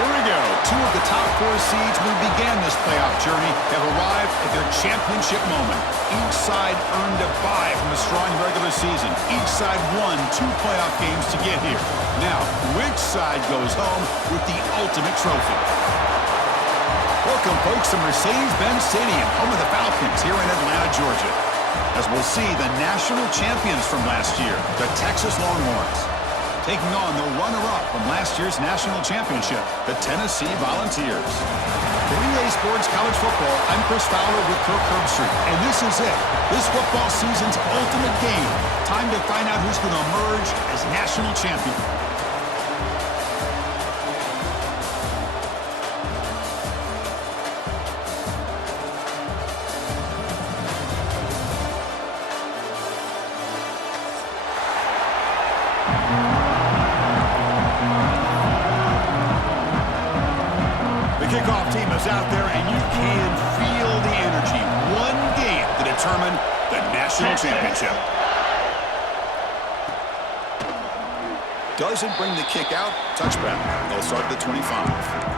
Here we go. Two of the top four seeds who began this playoff journey have arrived at their championship moment. Each side earned a bye from a strong regular season. Each side won 2 playoff games to get here. Now, which side goes home with the ultimate trophy? Welcome, folks, to Mercedes-Benz Stadium, home of the Falcons here in Atlanta, Georgia. As we'll see the national champions from last year, the Texas Longhorns, taking on the runner-up from last year's national championship, the Tennessee Volunteers. For EA Sports College Football, I'm Chris Fowler with Kirk Herbstreit, and this is it. This football season's ultimate game. Time to find out who's going to emerge as national champion. Kickoff team is out there, and you can feel the energy. One game to determine the national championship. Doesn't bring the kick out. Touchback. They'll start at the 25.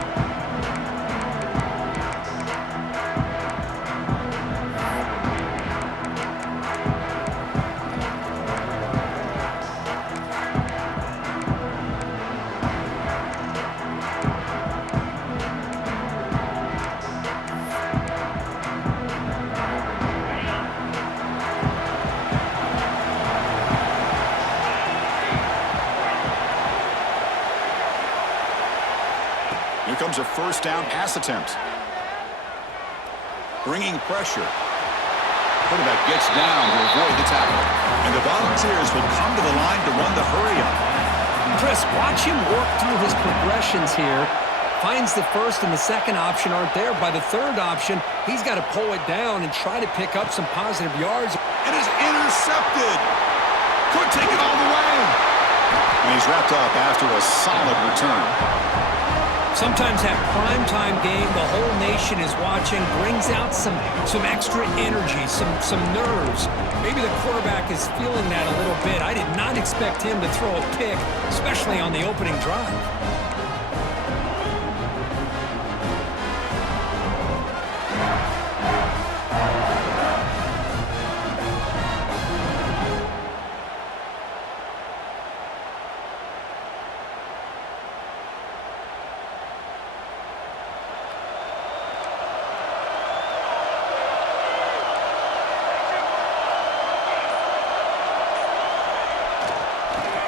Here comes a first down pass attempt. Bringing pressure. Quarterback gets down to avoid the tackle. And the Volunteers will come to the line to run the hurry-up. Chris, watch him work through his progressions here. Finds the first and the second option aren't there. By the third option, he's got to pull it down and try to pick up some positive yards. And is intercepted. Could take it all the way. And he's wrapped up after a solid return. Sometimes that primetime game, the whole nation is watching, brings out some extra energy, some nerves. Maybe the quarterback is feeling that a little bit. I did not expect him to throw a pick, especially on the opening drive.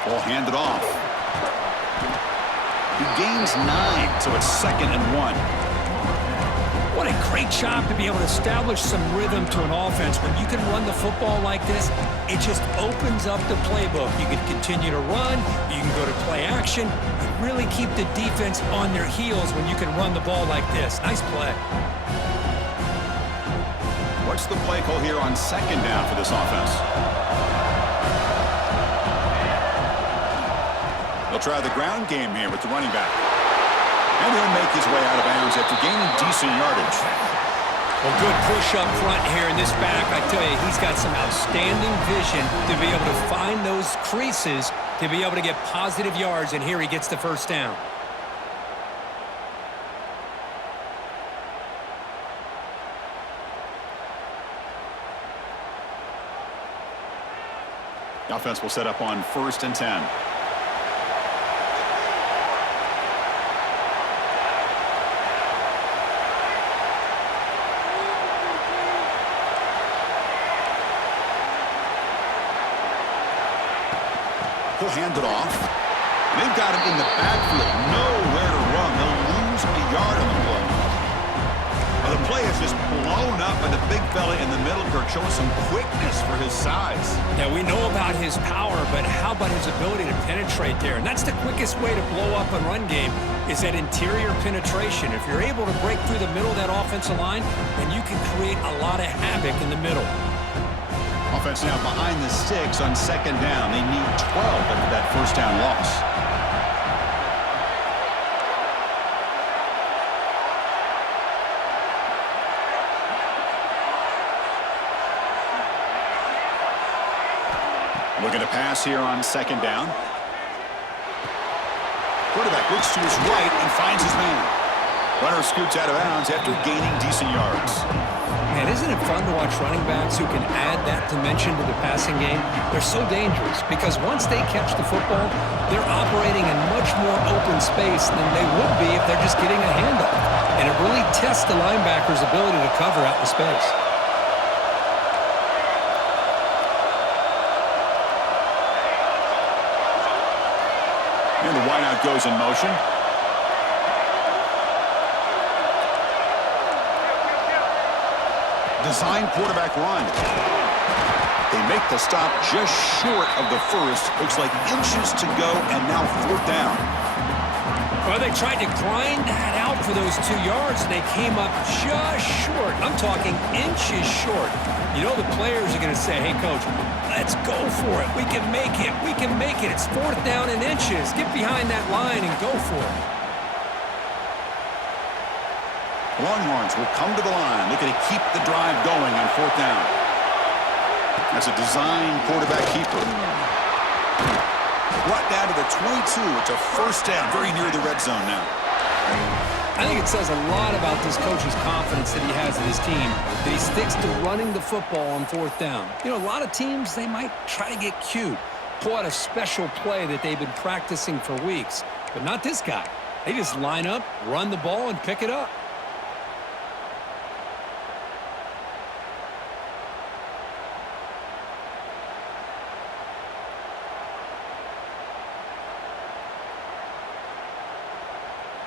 Ball handed off. He gains 9, so it's 2nd and 1. What a great job to be able to establish some rhythm to an offense. When you can run the football like this, it just opens up the playbook. You can continue to run. You can go to play action. You really keep the defense on their heels when you can run the ball like this. Nice play. What's the play call here on 2nd down for this offense? They'll try the ground game here with the running back. And he'll make his way out of bounds after gaining decent yardage. Well, good push up front here in this back. I tell you, he's got some outstanding vision to be able to find those creases, to be able to get positive yards, and here he gets the first down. The offense will set up on 1st and 10. He'll hand it off. And they've got him in the backfield. Nowhere to run. They'll lose a yard on the play. Well, the play is just blown up by the big fella in the middle. Kirk showing some quickness for his size. Now, we know about his power, but how about his ability to penetrate there? And that's the quickest way to blow up a run game, is that interior penetration. If you're able to break through the middle of that offensive line, then you can create a lot of havoc in the middle. Offense now behind the 6 on 2nd down. They need 12 after that first down loss. Looking to pass here on 2nd down. quarterback looks to his right and finds his man. Runner scoots out of bounds after gaining decent yards. Man, isn't it fun to watch running backs who can add that dimension to the passing game? They're so dangerous because once they catch the football, they're operating in much more open space than they would be if they're just getting a handoff. And it really tests the linebacker's ability to cover out in space. And the wideout goes in motion. Design quarterback run. They make the stop just short of the first. Looks like inches to go, and now 4th down. Well, they tried to grind that out for those 2 yards, and they came up just short. I'm talking inches short. You know the players are going to say, hey, coach, let's go for it. We can make it. We can make it. It's 4th down in inches. Get behind that line and go for it. Longhorns will come to the line, looking to keep the drive going on 4th down. That's a design quarterback keeper. Brought down to the 22. It's a 1st down, very near the red zone now. I think it says a lot about this coach's confidence that he has in his team, that he sticks to running the football on 4th down. You know, a lot of teams, they might try to get cute, pull out a special play that they've been practicing for weeks, but not this guy. They just line up, run the ball, and pick it up.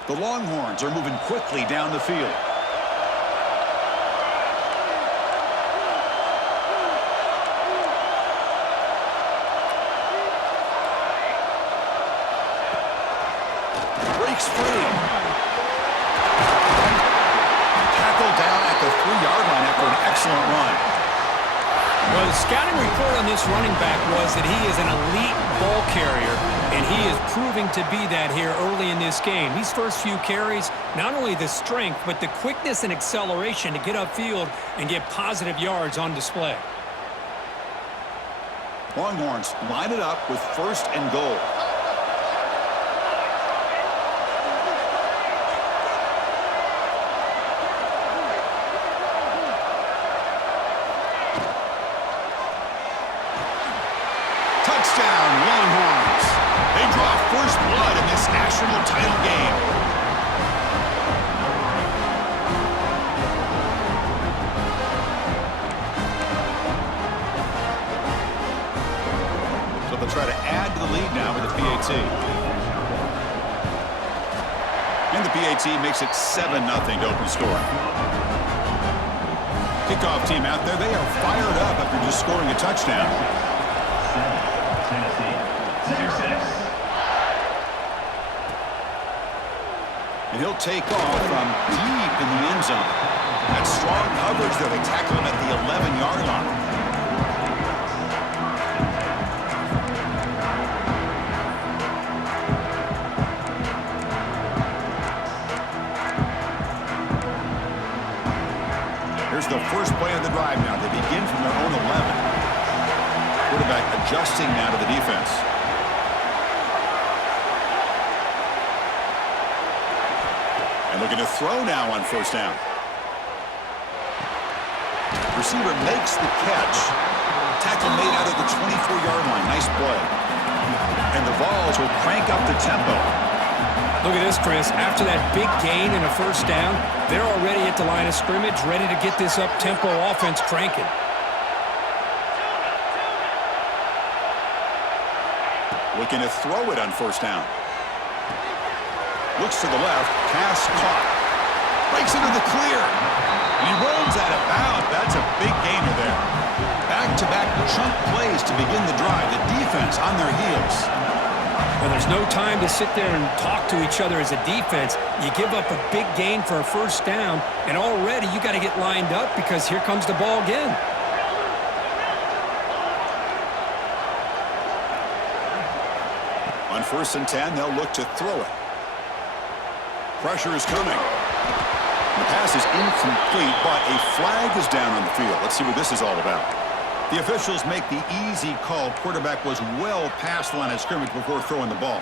The Longhorns are moving quickly down the field. Breaks free. Tackled down at the 3-yard line after an excellent run. Well, the scouting report on this running back was that he is an elite ball carrier, and he is proving to be that here early in this game. These first few carries, not only the strength, but the quickness and acceleration to get upfield and get positive yards on display. Longhorns line it up with 1st and goal. Touchdown, Longhorns. They draw first blood in this national title game. So they'll try to add to the lead now with the PAT. And the PAT makes it 7-0 to open scoring. Kickoff team out there, they are fired up after just scoring a touchdown. And he'll take off from deep in the end zone. That's strong coverage there. They tackle him at the 11-yard line. Here's the first play of the drive now. They begin from their own 11. Quarterback adjusting now to the defense. And looking to throw now on 1st down. Receiver makes the catch. Tackle made out of the 24-yard line. Nice play. And the Vols will crank up the tempo. Look at this, Chris. After that big gain and a 1st down, they're already at the line of scrimmage, ready to get this up-tempo offense cranking. Looking to throw it on 1st down. Looks to the left. Pass caught. Breaks into the clear. He rolls out of bounds. That's a big gainer there. Back-to-back chunk plays to begin the drive. The defense on their heels. Well, there's no time to sit there and talk to each other as a defense. You give up a big gain for a 1st down, and already you got to get lined up because here comes the ball again. On 1st and 10, they'll look to throw it. Pressure is coming. The pass is incomplete, but a flag is down on the field. Let's see what this is all about. The officials make the easy call. Quarterback was well past the line of scrimmage before throwing the ball.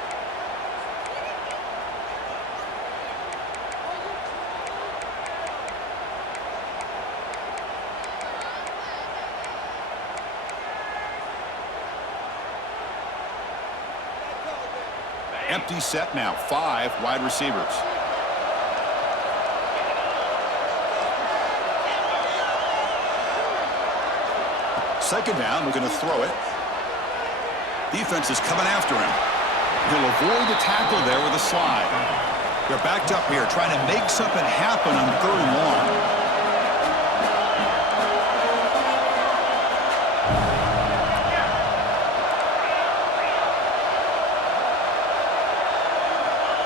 Empty set now, 5 wide receivers. Second down, we're going to throw it. Defense is coming after him. He'll avoid the tackle there with a slide. They're backed up here trying to make something happen on 3rd and long.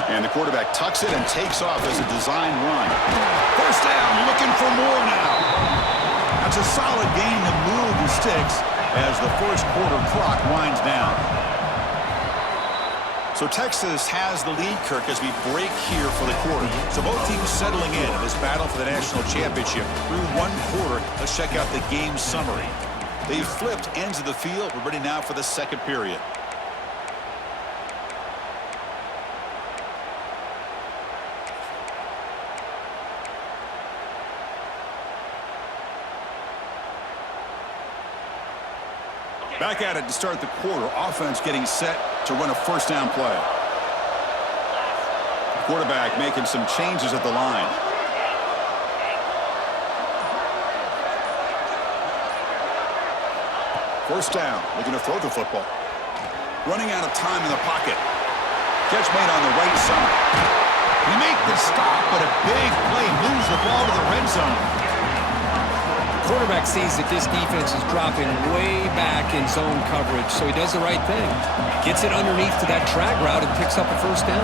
And the quarterback tucks it and takes off as a design run. First down, looking for more now. That's a solid gain to move the sticks as the first quarter clock winds down. So Texas has the lead, Kirk, as we break here for the quarter. So both teams settling in this battle for the national championship. Through one quarter, let's check out the game summary. They've flipped ends of the field. We're ready now for the second period. Back at it to start the quarter. Offense getting set to run a first down play. Quarterback making some changes at the line. First down, looking to throw the football. Running out of time in the pocket. Catch made on the right side. He make the stop, but a big play moves the ball to the red zone. Quarterback sees that this defense is dropping way back in zone coverage, so he does the right thing. Gets it underneath to that drag route and picks up a first down.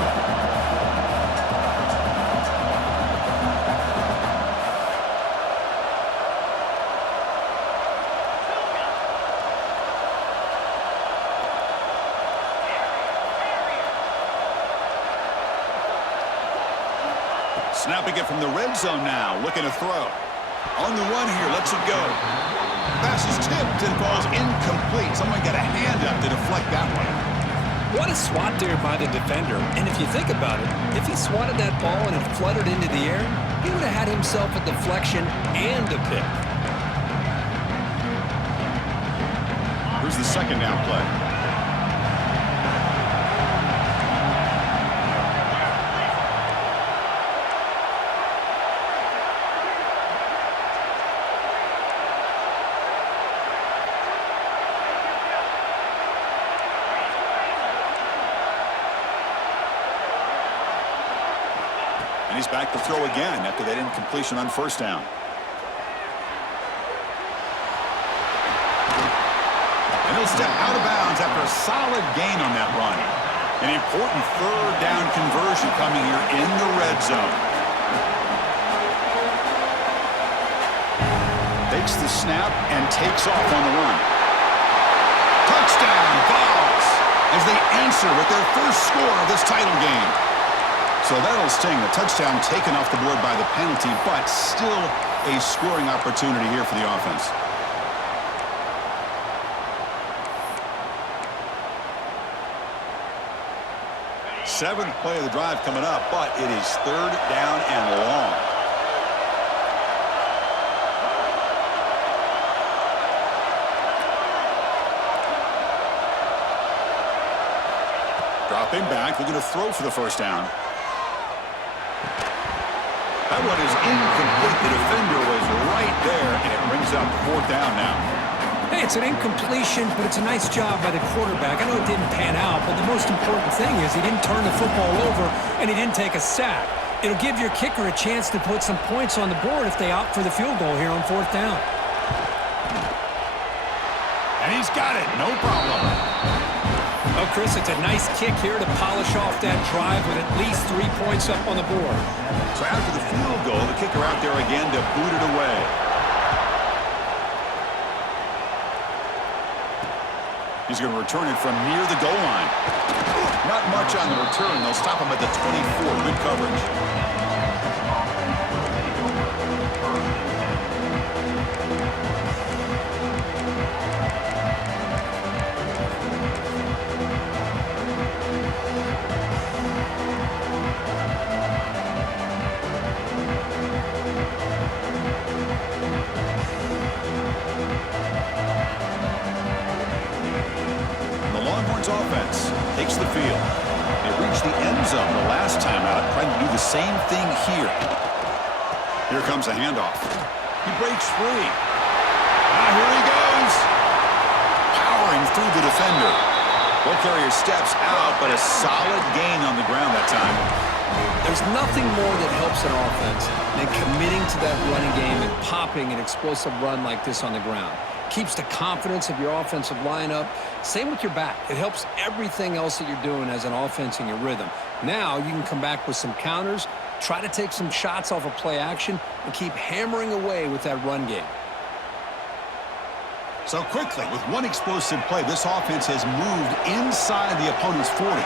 Snapping it from the red zone now, looking to throw. On the run here, lets it go. Pass is tipped and falls incomplete. Someone got a hand up to deflect that one. What a swat there by the defender. And if you think about it, if he swatted that ball and it fluttered into the air, he would have had himself a deflection and a pick. Here's the second down play. And he's back to throw again after that incompletion on first down. And he'll step out of bounds after a solid gain on that run. An important 3rd down conversion coming here in the red zone. Takes the snap and takes off on the run. Touchdown, Vols, as they answer with their first score of this title game. So that'll sting. The touchdown taken off the board by the penalty, but still a scoring opportunity here for the offense. Seventh play of the drive coming up, but it is 3rd down and long. Dropping back, looking to throw for the first down. That one is incomplete. The defender was right there, and it brings up 4th down now. Hey, it's an incompletion, but it's a nice job by the quarterback. I know it didn't pan out, but the most important thing is he didn't turn the football over, and he didn't take a sack. It'll give your kicker a chance to put some points on the board if they opt for the field goal here on 4th down. And he's got it. No problem. Oh, Chris, it's a nice kick here to polish off that drive with at least 3 points up on the board. So after the field goal, the kicker out there again to boot it away. He's going to return it from near the goal line. Not much on the return. They'll stop him at the 24. Good coverage. Offense takes the field. They reach the same thing here. Here comes a handoff. He breaks free. Now here he goes. Powering through the defender. Ball carrier steps out, but a solid gain on the ground that time. There's nothing more that helps an offense than committing to that running game and popping an explosive run like this on the ground. Keeps the confidence of your offensive lineup. Same with your back. It helps everything else that you're doing as an offense in your rhythm. Now you can come back with some counters, try to take some shots off of play action, and keep hammering away with that run game. So quickly, with one explosive play, this offense has moved inside the opponent's 40.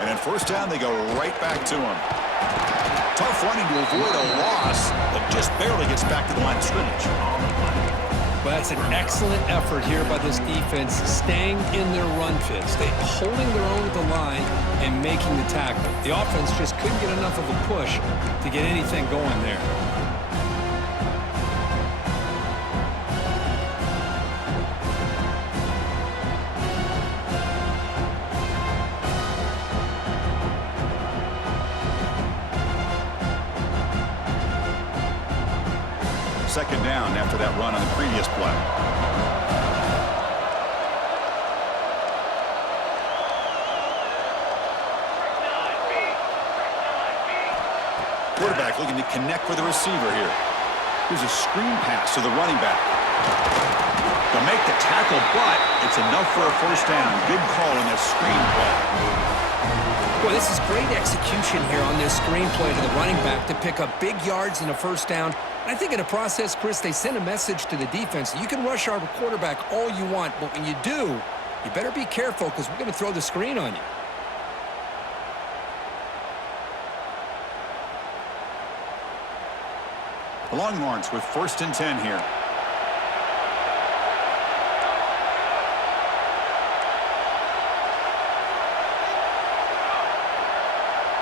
And at first down, they go right back to him. Tough running to avoid a loss, but just barely gets back to the line of scrimmage. But that's an excellent effort here by this defense, staying in their run fits. They holding their own at the line and making the tackle. The offense just couldn't get enough of a push to get anything going there. Second down after that run on the previous play. Quarterback looking to connect with the receiver here. Here's a screen pass to the running back. They'll make the tackle, but it's enough for a first down. Good call on that screen play. Boy, this is great execution here on this screen play to the running back to pick up big yards and a first down. I think in the process, Chris, they send a message to the defense. You can rush our quarterback all you want, but when you do, you better be careful because we're going to throw the screen on you. The Longhorns with 1st and 10 here.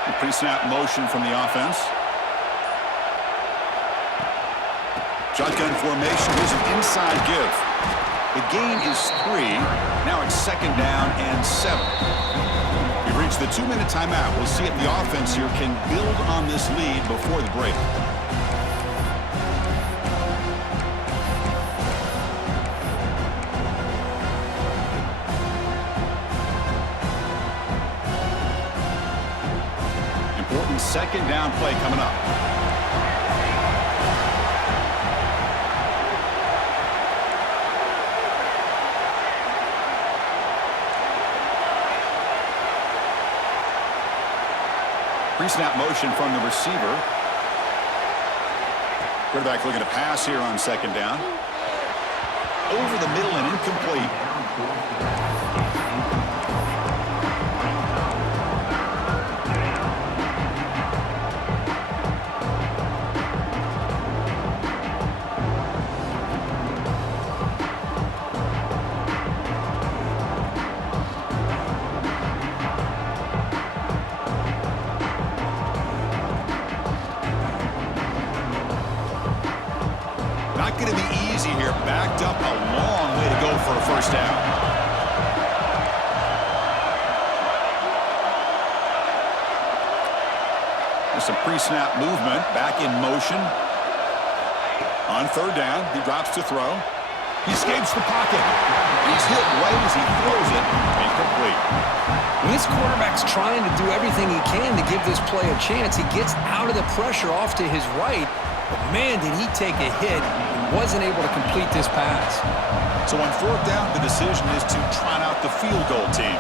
The pre-snap motion from the offense. Shotgun formation. Here's an inside give. The gain is 3. Now it's 2nd down and 7. We've reached the 2-minute timeout. We'll see if the offense here can build on this lead before the break. Important 2nd down play coming up. Pre-snap motion from the receiver. Quarterback looking to pass here on 2nd down. Over the middle and incomplete. Not going to be easy here. Backed up a long way to go for a first down. There's some pre-snap movement. Back in motion. On 3rd down, he drops to throw. He escapes the pocket. He's hit right as he throws it. Incomplete. When this quarterback's trying to do everything he can to give this play a chance, he gets out of the pressure off to his right. But man, did he take a hit and wasn't able to complete this pass. So on 4th down, the decision is to trot out the field goal team.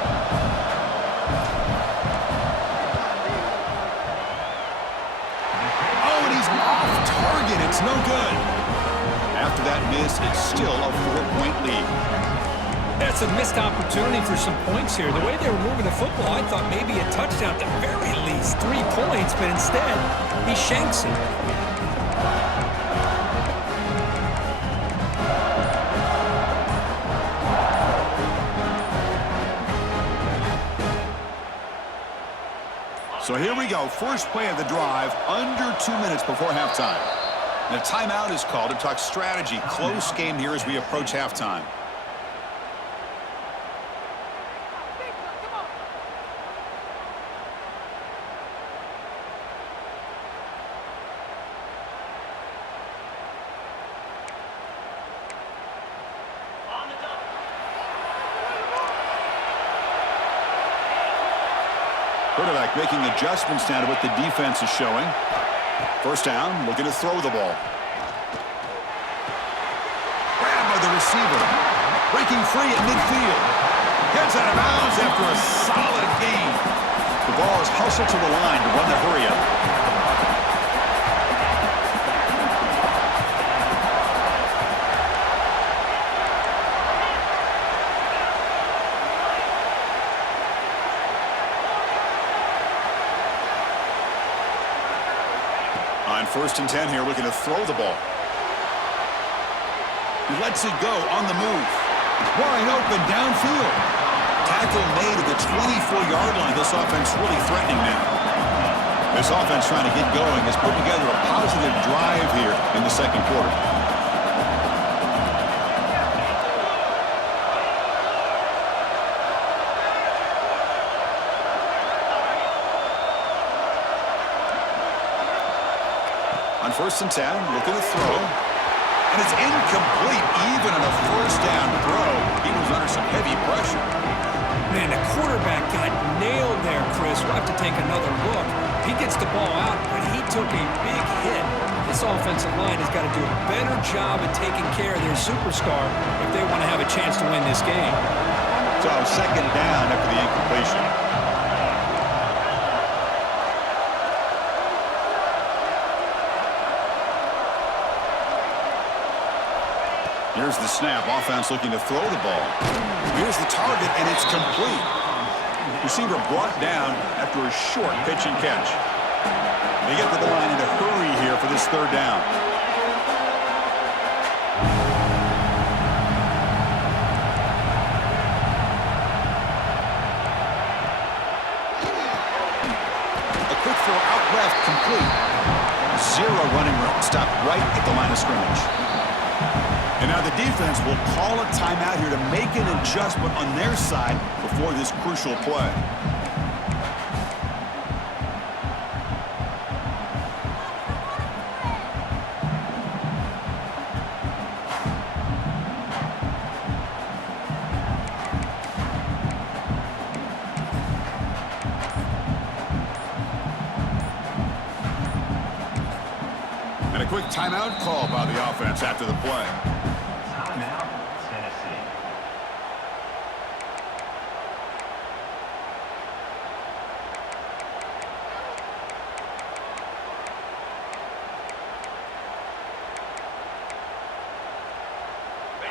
Oh, and he's off target. It's no good. After that miss, it's still a 4-point lead. That's a missed opportunity for some points here. The way they were moving the football, I thought maybe a touchdown at the very least, 3 points, but instead, he shanks it. So here we go. First play of the drive, under 2 minutes before halftime. And a timeout is called to talk strategy. Close game here as we approach halftime. Quarterback making adjustments now to what the defense is showing. First down, looking to throw the ball. Grabbed by the receiver. Breaking free at midfield. Gets out of bounds after a solid gain. The ball is hustled to the line to run the hurry-up. On 1st and 10 here, looking to throw the ball. He lets it go on the move. Wide open downfield. Tackle made at the 24-yard line. This offense really threatening now. This offense trying to get going has put together a positive drive here in the second quarter. On 1st and 10, looking to throw. And it's incomplete, even on a first down throw. He was under some heavy pressure. Man, the quarterback got nailed there, Chris. We'll have to take another look. He gets the ball out, but he took a big hit. This offensive line has got to do a better job of taking care of their superstar if they want to have a chance to win this game. So, second down after the incompletion. Here's the snap. Offense looking to throw the ball. Here's the target, and it's complete. Receiver brought down after a short pitch and catch. They get to the line in a hurry here for this third down. A quick throw out left, complete. Zero running room. Stopped right at the line of scrimmage. And now the defense will call a timeout here to make an adjustment on their side before this crucial play. And a quick timeout call by the offense after the play.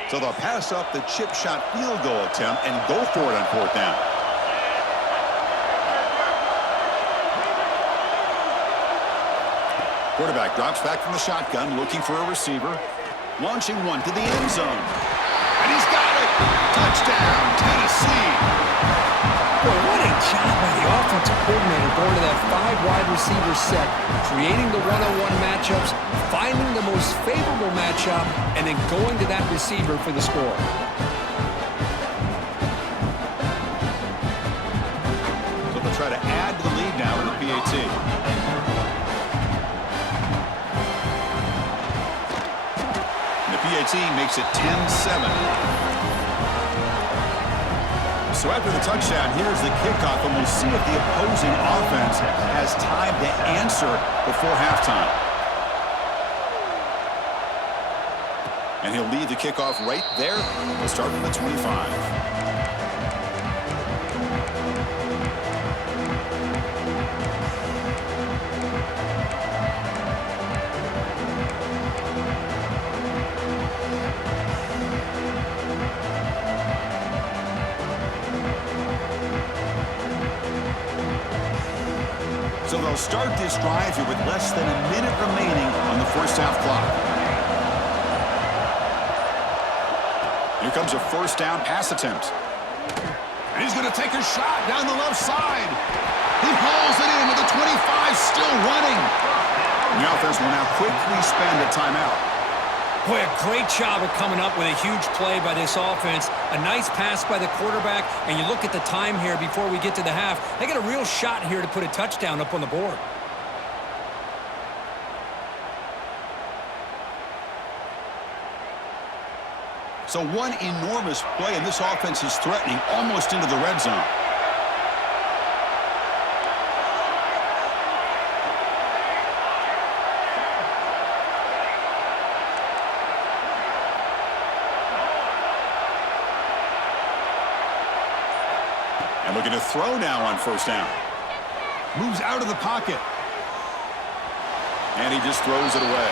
So they'll pass up the chip shot field goal attempt and go for it on 4th down. Quarterback drops back from the shotgun, looking for a receiver. Launching one to the end zone. And he's got it! Touchdown, Tennessee! Boy, what a job by the offensive coordinator going to that 5-wide receiver set, creating the one-on-one matchups, finding the most favorable matchup, and then going to that receiver for the score. So they'll try to add to the lead now with the PAT. And the PAT makes it 10-7. So after the touchdown, here's the kickoff, and we'll see if the opposing offense has time to answer before halftime. And he'll lead the kickoff right there. We'll start from the 25. So they'll start this drive here with less than a minute remaining on the first half clock. Here comes a first down pass attempt. And he's going to take a shot down the left side. He hauls it in with the 25 still running. And the offense will now quickly spend a timeout. Boy, a great job of coming up with a huge play by this offense. A nice pass by the quarterback, and you look at the time here before we get to the half. They got a real shot here to put a touchdown up on the board. So one enormous play, and this offense is threatening almost into the red zone. And looking to throw now on first down. Moves out of the pocket. And he just throws it away.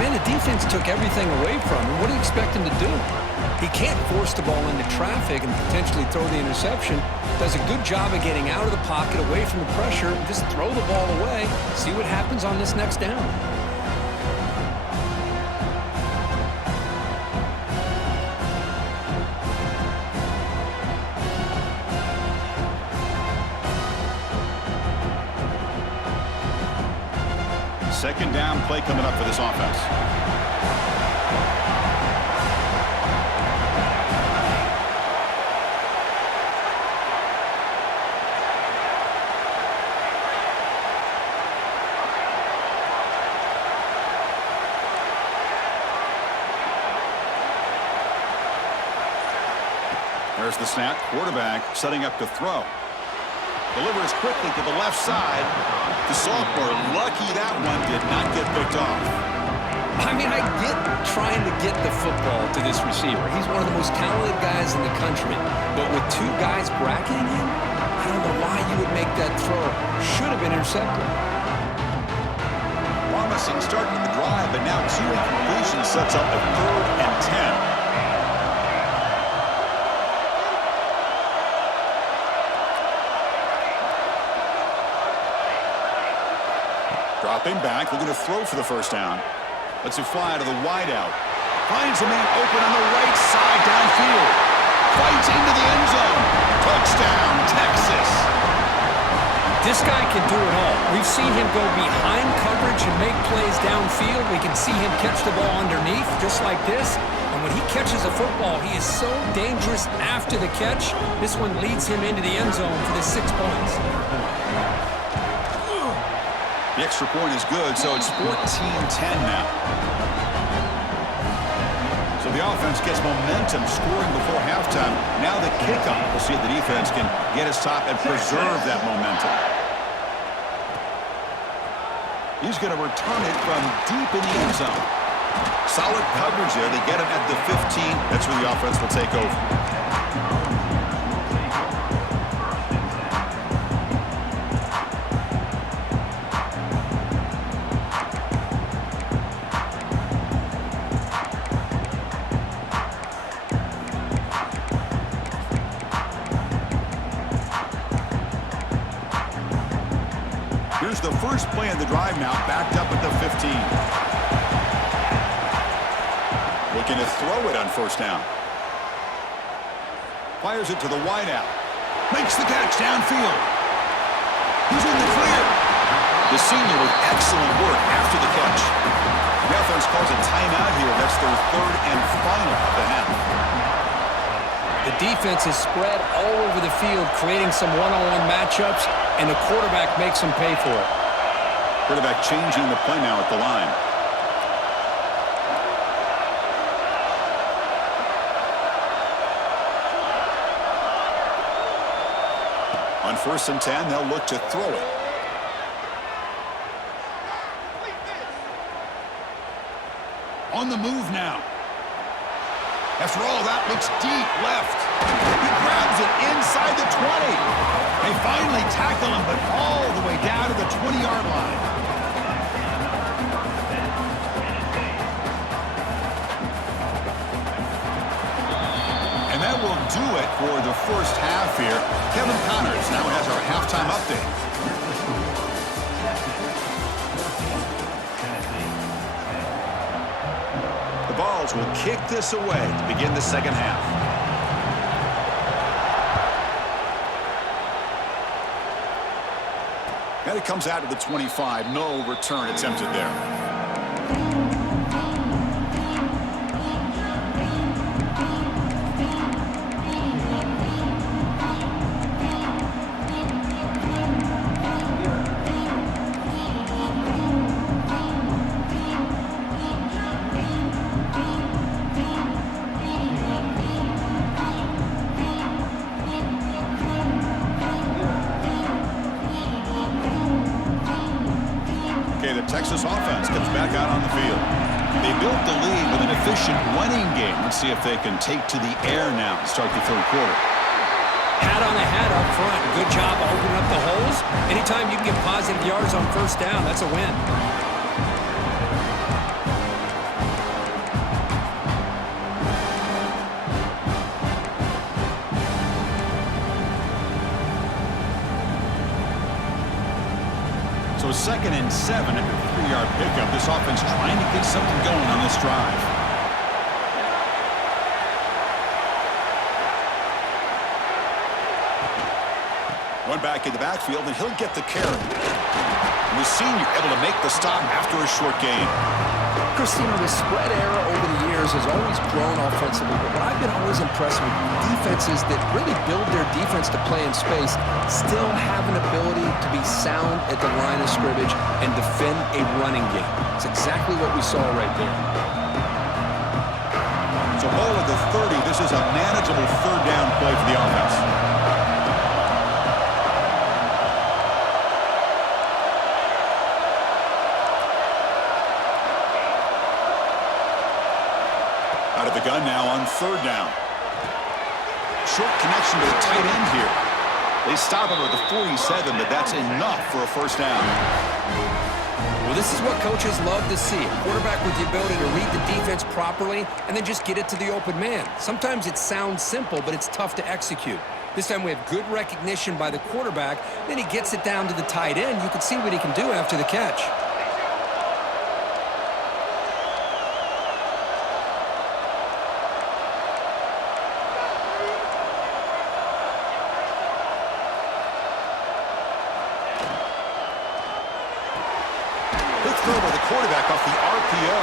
Man, the defense took everything away from him. What do you expect him to do? He can't force the ball into traffic and potentially throw the interception. Does a good job of getting out of the pocket, away from the pressure, and just throw the ball away. See what happens on this next down. Second down play coming up for this offense. There's the snap. Quarterback setting up to throw. Delivers quickly to the left side. The sophomore, lucky that one did not get picked off. I mean, I get trying to get the football to this receiver. He's one of the most talented guys in the country. But with two guys bracketing him, I don't know why you would make that throw. Should have been intercepted. Promising start to the drive, but now two incompletions sets up a 3rd and 10. Dropping back, looking to throw for the first down. Lets it fly to the wideout. Finds a man open on the right side downfield. Fights into the end zone. Touchdown, Texas. This guy can do it all. We've seen him go behind coverage and make plays downfield. We can see him catch the ball underneath, just like this. And when he catches a football, he is so dangerous after the catch. This one leads him into the end zone for the 6 points. The extra point is good, so it's 14-10 now. So the offense gets momentum scoring before halftime. Now the kickoff. We'll see if the defense can get his top and preserve that momentum. He's going to return it from deep in the end zone. Solid coverage there. They get him at the 15. That's where the offense will take over. Here's the first play of the drive now, backed up at the 15. Looking to throw it on first down. Fires it to the wideout. Makes the catch downfield. He's in the clear. The senior with excellent work after the catch. The offense calls a timeout here. That's their 3rd and final of the half. The defense is spread all over the field, creating some one-on-one matchups, and the quarterback makes them pay for it. Quarterback changing the play now at the line. On 1st and 10, they'll look to throw it. On the move now. After all that, looks deep left. He grabs it inside the 20. They finally tackle him, but all the way down to the 20-yard line. And that will do it for the first half here. Kevin Connors now has our halftime update. The Vols will kick this away to begin the second half. And it comes out to the 25. No return attempted there. The Texas offense comes back out on the field. They built the lead with an efficient running game. Let's see if they can take to the air now to start the third quarter. Hat on a hat up front. Good job opening up the holes. Anytime you can get positive yards on first down, that's a win. So 2nd and 7 after a 3-yard pickup. This offense trying to get something going on this drive. One back in the backfield, and he'll get the carry. And the senior able to make the stop after a short gain. Christina, the spread era over the years has always grown offensively, but what I've been always impressed with defenses that really build their defense to play in space still have an ability to be sound at the line of scrimmage and defend a running game. It's exactly what we saw right there. So ball at the 30. This is a manageable third down play for the offense. Out of the gun now on 3rd down. Short connection to the tight end here. They stop him at the 47, but that's enough for a first down. Well, this is what coaches love to see. A quarterback with the ability to read the defense properly and then just get it to the open man. Sometimes it sounds simple, but it's tough to execute. This time we have good recognition by the quarterback. Then he gets it down to the tight end. You can see what he can do after the catch. Throw by the quarterback off the RPO.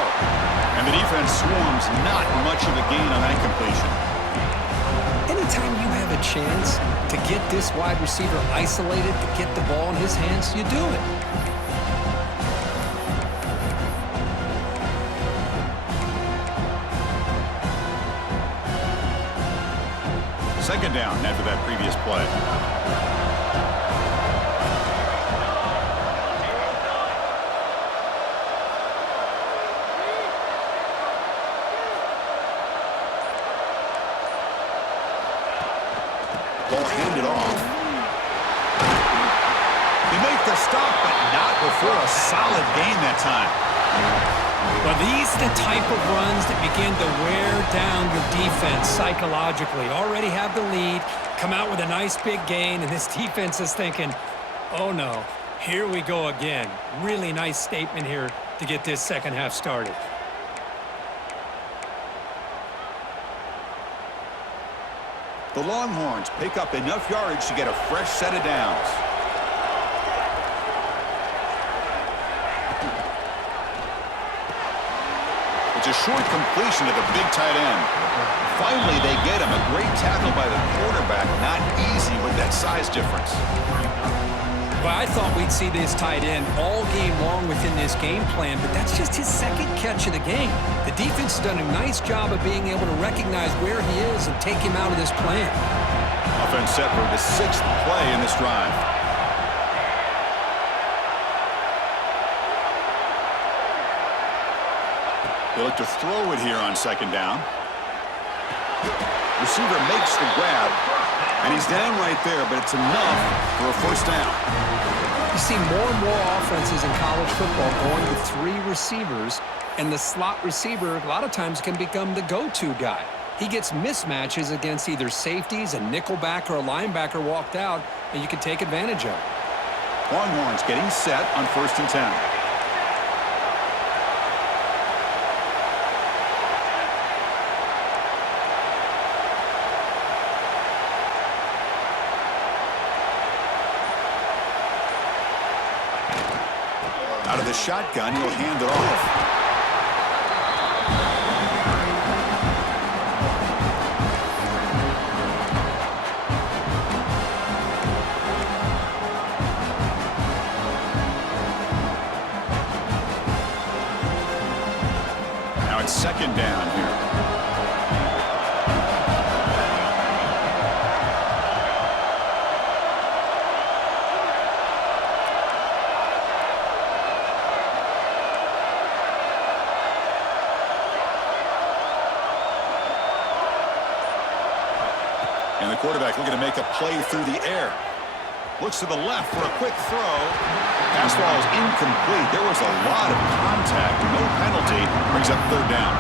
And the defense swarms. Not much of a gain on that completion. Anytime you have a chance to get this wide receiver isolated, to get the ball in his hands, you do it. Second down after that previous play. Ball handed off. They make the stop, but not before a solid gain that time. Well, these are the type of runs that begin to wear down your defense psychologically. Already have the lead, come out with a nice big gain, and this defense is thinking, oh no, here we go again. Really nice statement here to get this second half started. The Longhorns pick up enough yardage to get a fresh set of downs. It's a short completion to the big tight end. Finally, they get him. A great tackle by the quarterback. Not easy with that size difference. Well, I thought we'd see this tight end all game long within this game plan, but that's just his second catch of the game. The defense has done a nice job of being able to recognize where he is and take him out of this plan. Offense set for the 6th play in this drive. They look to throw it here on 2nd down. Receiver makes the grab, and he's down right there, but it's enough for a first down. You see more and more offenses in college football going to 3 receivers, and the slot receiver a lot of times can become the go-to guy. He gets mismatches against either safeties, a nickelback, or a linebacker walked out, and you can take advantage of it. Longhorns getting set on 1st and 10. the shotgun. He'll hand it off. Now it's second down here. And the quarterback looking to make a play through the air. Looks to the left for a quick throw. Pass ball is incomplete. There was a lot of contact. No penalty. Brings up third down.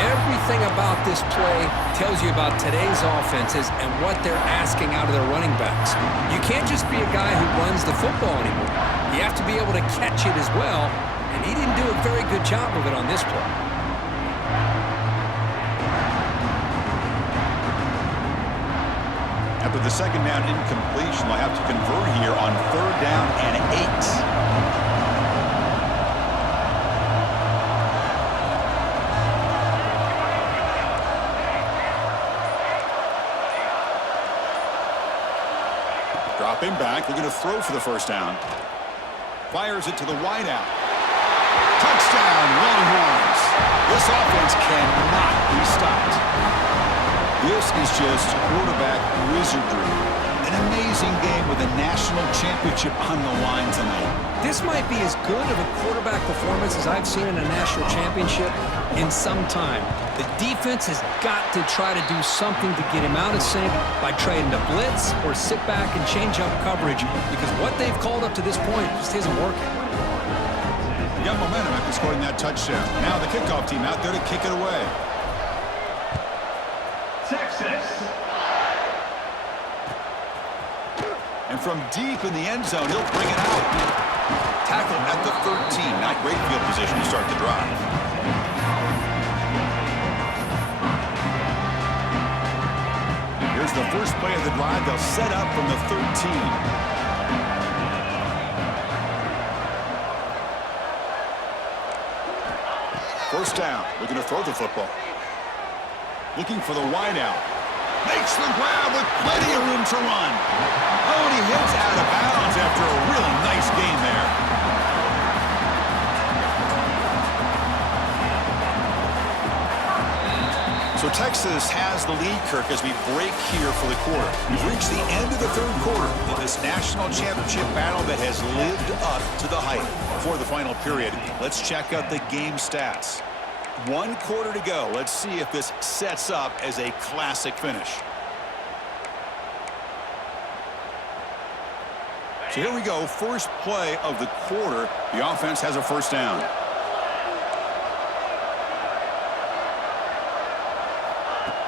Everything about this play tells you about today's offenses and what they're asking out of their running backs. You can't just be a guy who runs the football anymore. You have to be able to catch it as well, and he didn't do a very good job of it on this play. After the second down incompletion, they'll have to convert here on third down and 8. Dropping back, looking to throw for the first down. Fires it to the wideout. Touchdown, Longhorns. This offense cannot be stopped. This is just quarterback wizardry. An amazing game with a national championship on the line tonight. This might be as good of a quarterback performance as I've seen in a national championship in some time. The defense has got to try to do something to get him out of sync by trying to blitz or sit back and change up coverage, because what they've called up to this point just isn't working. You got momentum after scoring that touchdown. Now the kickoff team out there to kick it away. Texas. And from deep in the end zone, he'll bring it out. Tackle at the 13. Not great field position to start the drive. Here's the first play of the drive. They'll set up from the 13. First down. Looking to throw the football. Looking for the wideout. Makes the grab with plenty of room to run. Oh, and he heads out of bounds after a really nice gain there. So Texas has the lead, Kirk, as we break here for the quarter. We've reached the end of the third quarter in this national championship battle that has lived up to the hype. Before the final period, let's check out the game stats. 1 quarter to go. Let's see if this sets up as a classic finish. So here we go. First play of the quarter. The offense has a first down.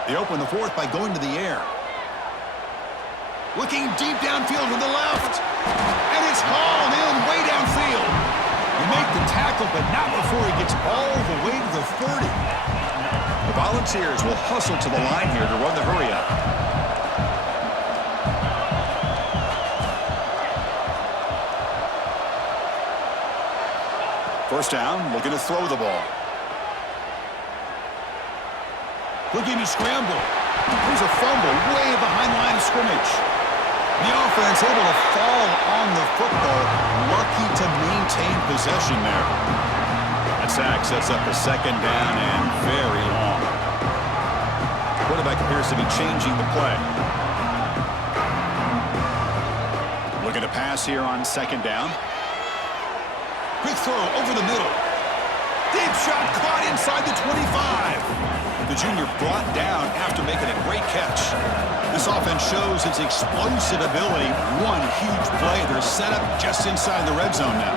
They open the fourth by going to the air. Looking deep downfield to the left. And it's hauled in way downfield. You make the tackle, but not before he gets all the way to the 30. The Volunteers will hustle to the line here to run the hurry-up. First down, looking to throw the ball. Looking to scramble. There's a fumble way behind the line of scrimmage. The offense able to fall on the football, lucky to maintain possession there. That sack sets up a second down and very long. Quarterback appears to be changing the play. Looking to pass here on second down. Quick throw over the middle. Deep shot caught inside the 25. The junior brought down after making a great catch. This offense shows its explosive ability. One huge play. They're set up just inside the red zone now.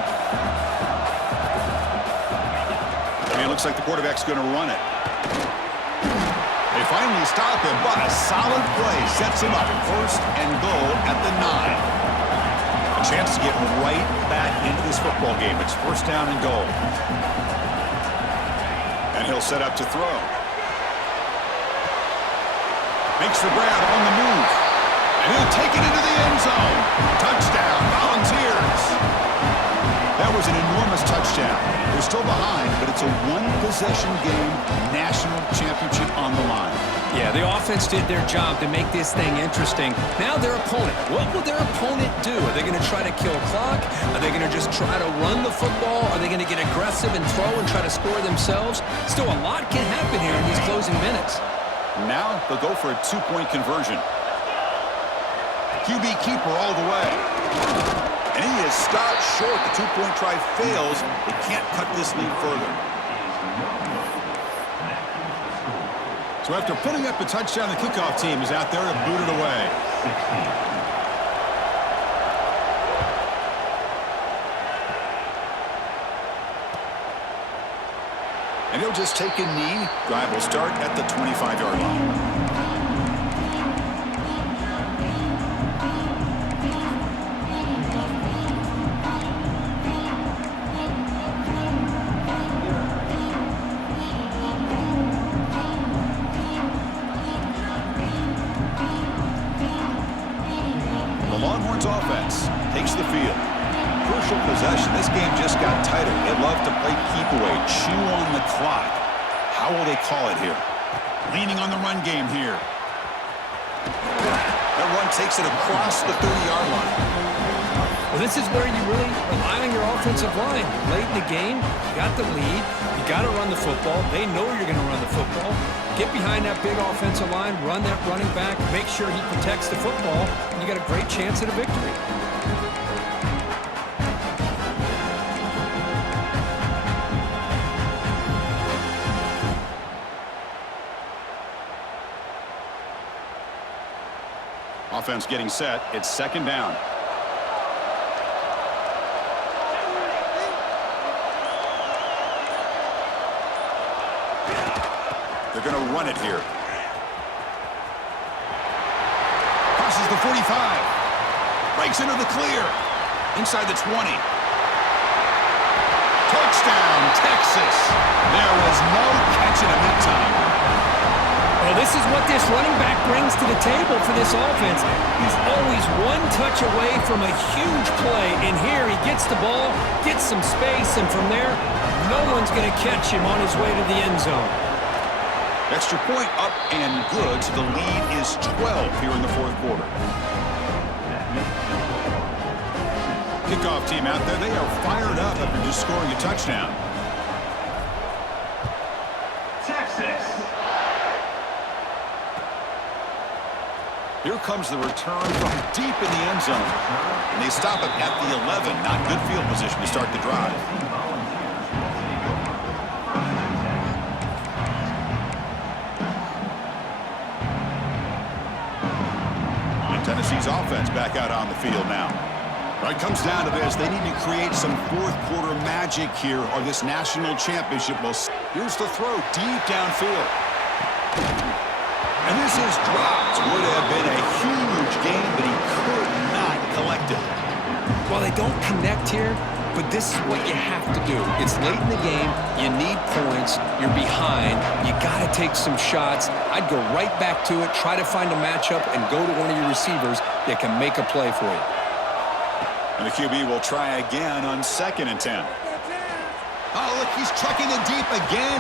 And it looks like the quarterback's going to run it. They finally stop him, but a solid play sets him up. First and goal at the 9. A chance to get right back into this football game. It's first down and goal. And he'll set up to throw. Makes the grab on the move. And he'll take it into the end zone. Touchdown, Volunteers. That was an enormous touchdown. They're still behind, but it's a one-possession game, national championship on the line. Yeah, the offense did their job to make this thing interesting. Now their opponent. What will their opponent do? Are they going to try to kill clock? Are they going to just try to run the football? Are they going to get aggressive and throw and try to score themselves? Still, a lot can happen here in these closing minutes. Now they'll go for a two-point conversion. QB keeper all the way. And he is stopped short. The two-point try fails. They can't cut this lead further. So after putting up a touchdown, the kickoff team is out there to boot it away. And he'll just take a knee. Drive will start at the 25-yard line. Offense takes the field. Crucial possession. This game just got tighter. They love to play keep away, chew on the clock. How will they call it here? Leaning on the run game here. That run takes it across the 30-yard line. Well, this is where you really rely on your offensive line. Late in the game, you got the lead. You got to run the football. They know you're going to run the football. Get behind that big offensive line, run that running back, make sure he protects the football, and you got a great chance at a victory. Offense getting set. It's second down. They're going to run it here. Crosses the 45. Breaks into the clear. Inside the 20. Touchdown, Texas. There was no catching him that time. Well, this is what this running back brings to the table for this offense. He's always one touch away from a huge play. And here he gets the ball, gets some space, and from there, no one's going to catch him on his way to the end zone. Extra point up and good, so the lead is 12 here in the fourth quarter. Kickoff team out there, they are fired up after just scoring a touchdown. Texas. Here comes the return from deep in the end zone. And they stop it at the 11. Not good field position to start the drive. Tennessee's offense back out on the field now. Well, it comes down to this. They need to create some fourth quarter magic here or this national championship will... Here's the throw deep downfield. And this is dropped. Would have been a huge game, but he could not collect it. Well, they don't connect here, but this is what you have to do. It's late in the game. You need points. You're behind. You got to take some shots. I'd go right back to it, try to find a matchup, and go to one of your receivers that can make a play for you. And the QB will try again on 2nd and 10. Oh, look, he's chucking it deep again.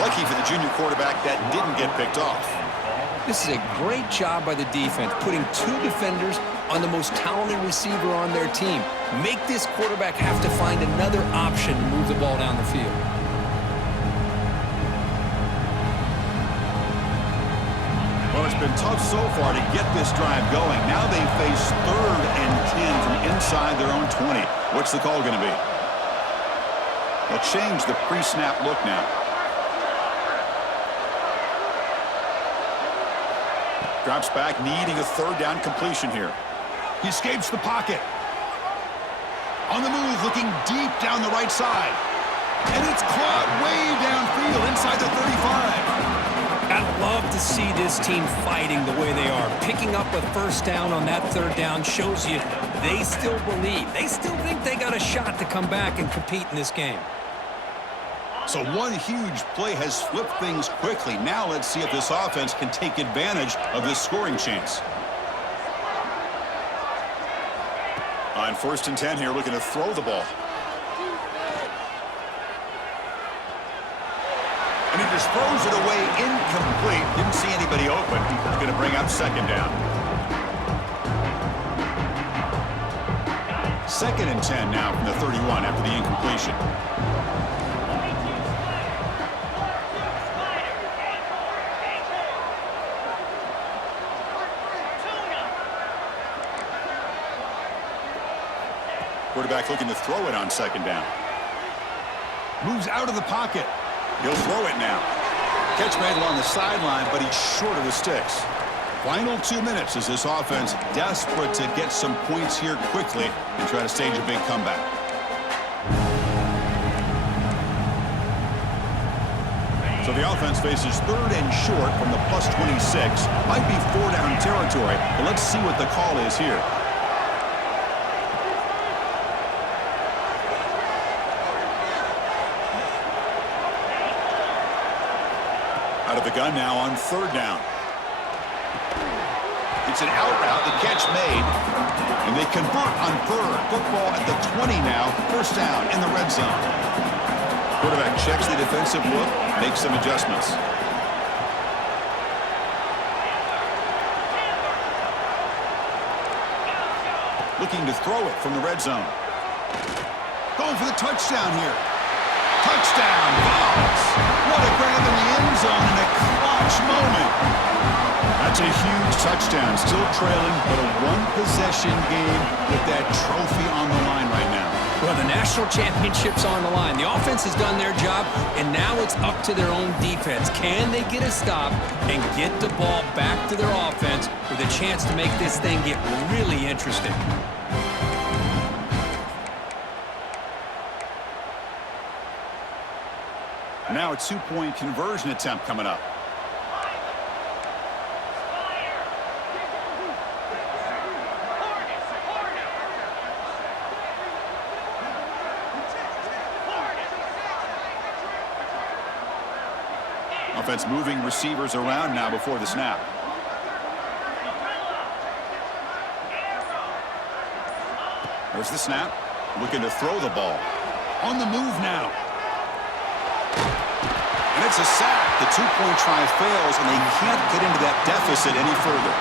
Lucky for the junior quarterback that didn't get picked off. This is a great job by the defense, putting two defenders on the most talented receiver on their team. Make this quarterback have to find another option to move the ball down the field. Well, it's been tough so far to get this drive going. Now they face 3rd and 10 from inside their own 20. What's the call going to be? They'll change the pre-snap look now. Drops back, needing a 3rd down completion here. He escapes the pocket. On the move, looking deep down the right side. And it's caught way downfield inside the 35. I'd love to see this team fighting the way they are. Picking up a 1st down on that 3rd down shows you they still believe. They still think they got a shot to come back and compete in this game. So one huge play has flipped things quickly. Now let's see if this offense can take advantage of this scoring chance. On 1st and 10 here, looking to throw the ball. And he just throws it away incomplete. Didn't see anybody open. It's going to bring up second down. 2nd and 10 now from the 31 after the incompletion. Quarterback looking to throw it on 2nd down. Moves out of the pocket. He'll throw it now. Catch made along the sideline, but he's short of the sticks. Final 2 minutes as this offense desperate to get some points here quickly and try to stage a big comeback. So the offense faces 3rd and short from the +26. Might be 4-down territory, but let's see what the call is here. Out of the gun now on 3rd down. It's an out route, the catch made, and they convert on 3rd. Football at the 20 now, 1st down in the red zone. Quarterback checks the defensive look, makes some adjustments. Looking to throw it from the red zone. Going for the touchdown here. Touchdown, Vols. What a grab in the end zone in a clutch moment. That's a huge touchdown. Still trailing, but a one-possession game with that trophy on the line right now. Well, the national championship's on the line. The offense has done their job, and now it's up to their own defense. Can they get a stop and get the ball back to their offense with a chance to make this thing get really interesting? Now a 2-point conversion attempt coming up. Offense moving receivers around now before the snap. There's the snap. Looking to throw the ball. On the move now. And it's a sack. The 2-point try fails, and they can't get into that deficit any further.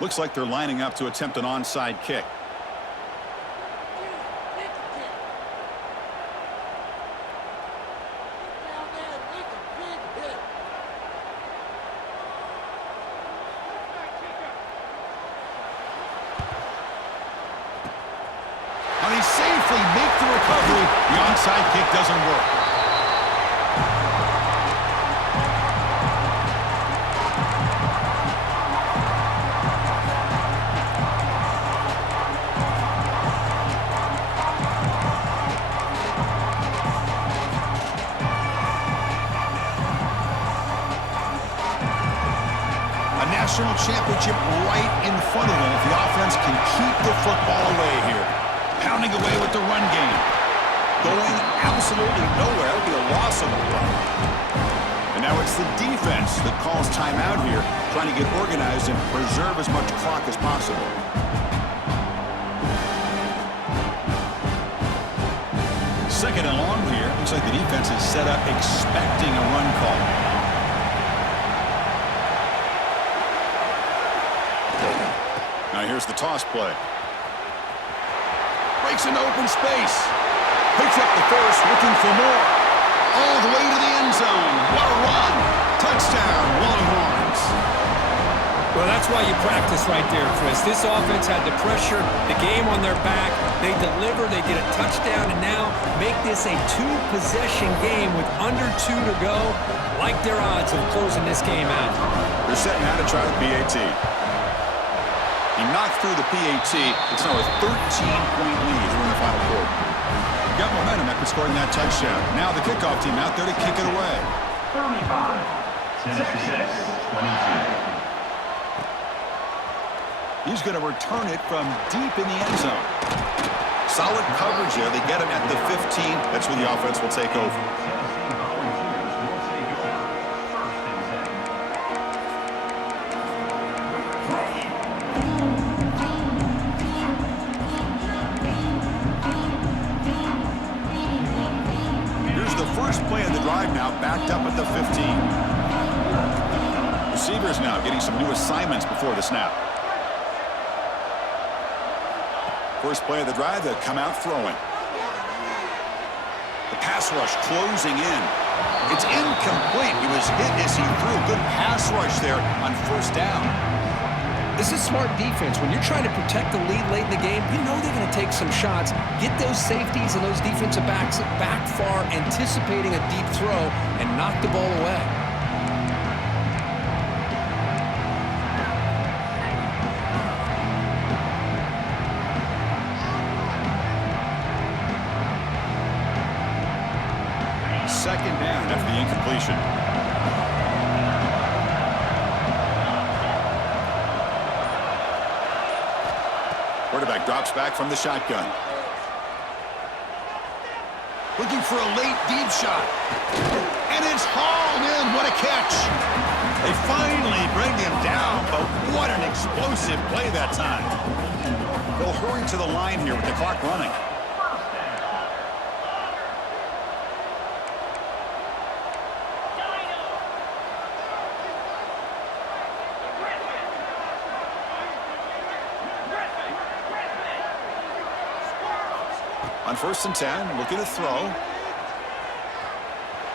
Looks like they're lining up to attempt an onside kick. And they safely make the recovery. The onside kick doesn't work. National championship right in front of them if the offense can keep the football away here. Pounding away with the run game. Going absolutely nowhere. That would be a loss on the play. And now it's the defense that calls timeout here, trying to get organized and preserve as much clock as possible. Second and long here. Looks like the defense is set up expecting a run call. Now here's the toss play. Breaks into open space. Picks up the first, looking for more. All the way to the end zone. What a run. Touchdown, Longhorns. Well, that's why you practice right there, Chris. This offense had the pressure, the game on their back. They deliver, they get a touchdown, and now make this a 2-possession game with under 2 to go. Like their odds of closing this game out. They're setting out to try the PAT. He knocked through the PAT. It's now a 13-point lead here in the final quarter. Got momentum after scoring that touchdown. Now the kickoff team out there to kick it away. 35, 26, 22. He's going to return it from deep in the end zone. Solid coverage there. They get him at the 15. That's where the offense will take over. Here's the first play of the drive now, backed up at the 15. Receivers now getting some new assignments before the snap. First play of the drive, they'll come out throwing. The pass rush closing in. It's incomplete. He was hit as he threw. Good pass rush there on first down. This is smart defense. When you're trying to protect the lead late in the game, you know they're going to take some shots, get those safeties and those defensive backs back far, anticipating a deep throw, and knock the ball away. Second down after the incompletion. Quarterback drops back from the shotgun. Looking for a late deep shot. And it's hauled in. What a catch. They finally bring him down, but what an explosive play that time. They'll hurry to the line here with the clock running. On 1st and 10, looking to throw.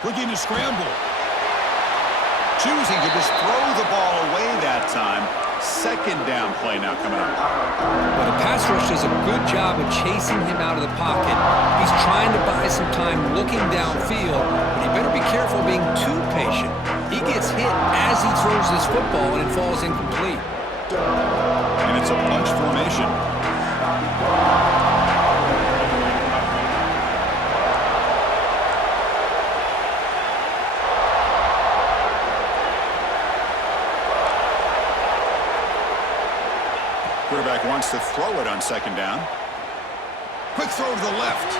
Looking to scramble. Choosing to just throw the ball away that time. Second down play now coming up. Well, the pass rush does a good job of chasing him out of the pocket. He's trying to buy some time looking downfield, but he better be careful being too patient. He gets hit as he throws this football, and it falls incomplete. And it's a bunch formation. Quarterback wants to throw it on second down. Quick throw to the left.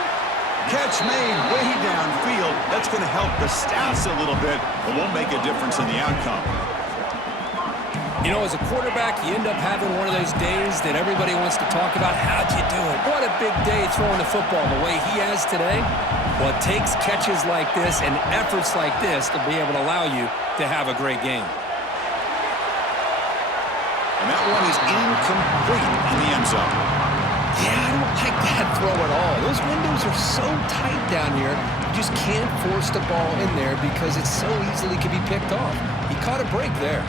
Catch made way downfield. That's going to help the stats a little bit, but won't make a difference in the outcome. You know, as a quarterback, you end up having one of those days that everybody wants to talk about. How'd you do it? What a big day throwing the football the way he has today. Well, it takes catches like this and efforts like this to be able to allow you to have a great game. And that one is incomplete in the end zone. Yeah, I don't like that throw at all. Those windows are so tight down here, you just can't force the ball in there because it so easily can be picked off. He caught a break there.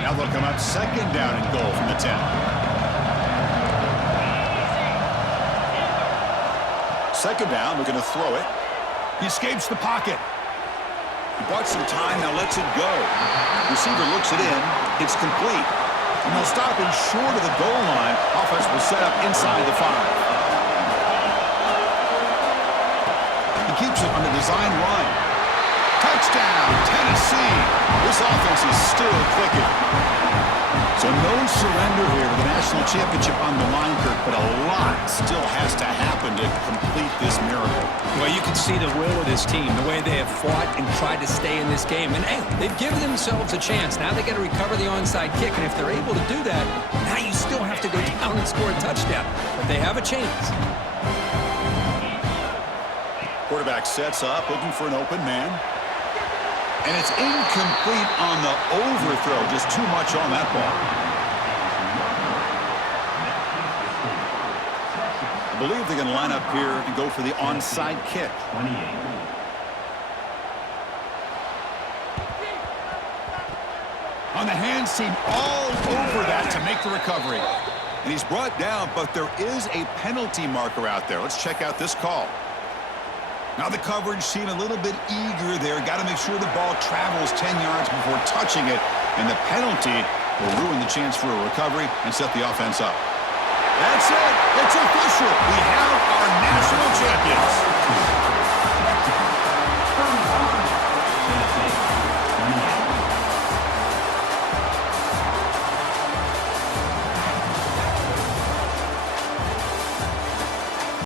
Now they'll come up second down and goal from the 10. Second down, looking to throw it. He escapes the pocket. He bought some time, now lets it go. Receiver looks it in. It's complete. And they'll stop him short of the goal line. Offense will set up inside the 5. He keeps it on the design run. Touchdown, Tennessee. This offense is still clicking. So no surrender here with the national championship on the line, Kirk, but a lot still has to happen to complete this miracle. Well, you can see the will of this team, the way they have fought and tried to stay in this game. And, hey, they've given themselves a chance. Now they got to recover the onside kick, and if they're able to do that, now you still have to go down and score a touchdown. But they have a chance. Quarterback sets up, looking for an open man. And it's incomplete on the overthrow. Just too much on that ball. I believe they're going to line up here and go for the onside kick. 28. On the hands team all over that to make the recovery. And he's brought down, but there is a penalty marker out there. Let's check out this call. Now the coverage seemed a little bit eager there. Got to make sure the ball travels 10 yards before touching it. And the penalty will ruin the chance for a recovery and set the offense up. That's it. It's official. We have our national champions.